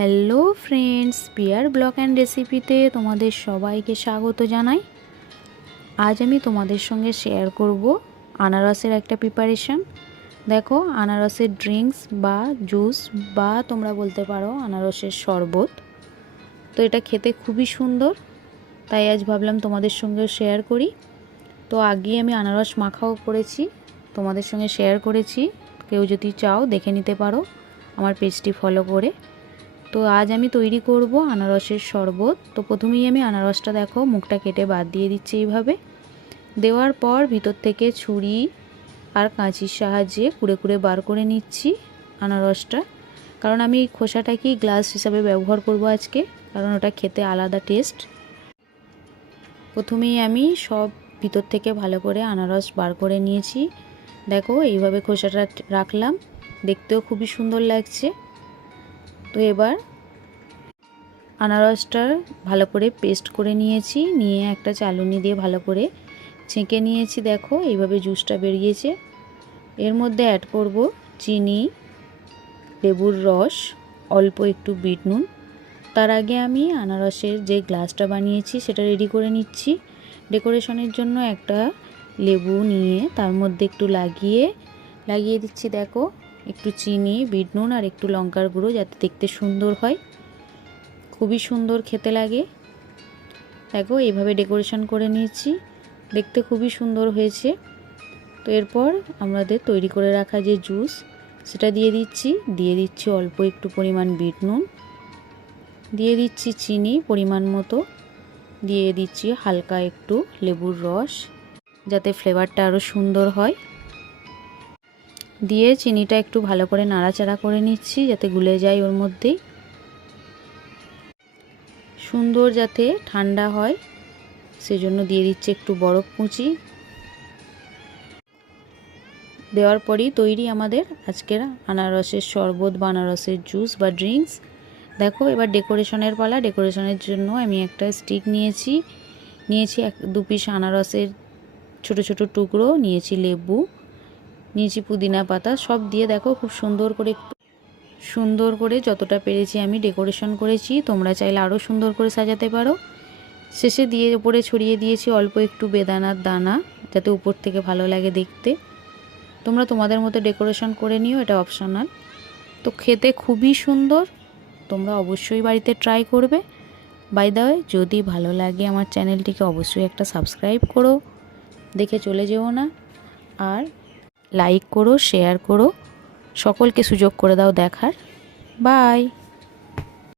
Hello friends, Piyar blog and রেসিপিতে তোমাদের সবাইকে স্বাগত জানাই। আজ আমি তোমাদের সঙ্গে শেয়ার করব আনারসের একটা প্রিপারেশন। দেখো, আনারসের ড্রিঙ্কস বা জুস বা তোমরা বলতে পারো আনারসের শরবত। তো এটা খেতে খুবই সুন্দর, তাই আজ ভাবলাম তোমাদের সঙ্গে শেয়ার করি। তো আগে আমি আনারস মাখাও করেছি, তোমাদের সঙ্গে শেয়ার করেছি। কেউ যদি চাও দেখে নিতে পারো আমার পেজটি ফলো করে। তো আজ আমি তৈরি করব আনারসের শরবত। তো প্রথমেই আমি আনারসটা দেখো মুখটা কেটে বাদ দিয়ে দিচ্ছি এইভাবে। দেওয়ার পর ভিতর থেকে ছুরি আর কাঁচির সাহায্যে কুড়ে কুড়ে বার করে নিচ্ছি আনারসটা, কারণ আমি খোসাটাকেই গ্লাস হিসাবে ব্যবহার করব আজকে, কারণ ওটা খেতে আলাদা টেস্ট। প্রথমেই আমি সব ভিতর থেকে ভালো করে আনারস বার করে নিয়েছি। দেখো এইভাবে খোসাটা রাখলাম, দেখতেও খুবই সুন্দর লাগছে। তো এবার আনারসটা ভালো করে পেস্ট করে নিয়েছি, নিয়ে একটা চালুনি দিয়ে ভালো করে ছেঁকে নিয়েছি। দেখো এইভাবে জুসটা বেরিয়েছে। এর মধ্যে অ্যাড করব চিনি, লেবুর রস, অল্প একটু বিট নুন। তার আগে আমি আনারসের যে গ্লাসটা বানিয়েছি সেটা রেডি করে নিচ্ছি। ডেকোরেশনের জন্য একটা লেবু নিয়ে তার মধ্যে একটু লাগিয়ে দিচ্ছি। দেখো একটু চিনি, বিট নুন আর একটু লঙ্কার গুঁড়ো, যাতে দেখতে সুন্দর হয়, খুবই সুন্দর খেতে লাগে। দেখো এইভাবে ডেকোরেশন করে নিয়েছি, দেখতে খুবই সুন্দর হয়েছে। তো এরপর আমাদের তৈরি করে রাখা যে জুস সেটা দিয়ে দিচ্ছি অল্প একটু পরিমাণ বিট নুন, দিয়ে দিচ্ছি চিনি পরিমাণ মতো, দিয়ে দিচ্ছি হালকা একটু লেবুর রস, যাতে ফ্লেভারটা আরও সুন্দর হয়। দিয়ে চিনিটা একটু ভালো করে নাড়াচাড়া করে নিচ্ছি যাতে গুলে যায় ওর মধ্যেই, সুন্দর যাতে ঠান্ডা হয় সেজন্য দিয়ে দিচ্ছি একটু বরফ কুচি। দেওয়ার পরই তৈরি আমাদের আজকের আনারসের শরবত বা আনারসের জুস বা ড্রিঙ্কস। দেখো এবার ডেকোরেশনের পালা। ডেকোরেশনের জন্য আমি একটা স্টিক নিয়েছি 2 পিস আনারসের ছোট ছোট টুকরো নিয়েছি, লেবু নিয়েছি, পুদিনা পাতা, সব দিয়ে দেখো খুব সুন্দর করে যতটা পেরেছি আমি ডেকোরেশন করেছি। তোমরা চাইলে আরও সুন্দর করে সাজাতে পারো। শেষে দিয়ে উপরে ছড়িয়ে দিয়েছি অল্প একটু বেদানার দানা, যাতে উপর থেকে ভালো লাগে দেখতে। তোমরা তোমাদের মতো ডেকোরেশন করে নিও, এটা অপশনাল। তো খেতে খুবই সুন্দর, তোমরা অবশ্যই বাড়িতে ট্রাই করবে। বাই দ্য ওয়ে, যদি ভালো লাগে আমার চ্যানেলটিকে অবশ্যই একটা সাবস্ক্রাইব করো, দেখে চলে যেও না। আর লাইক করো, শেয়ার করো, সকলকে সুযোগ করে দাও দেখার। বাই।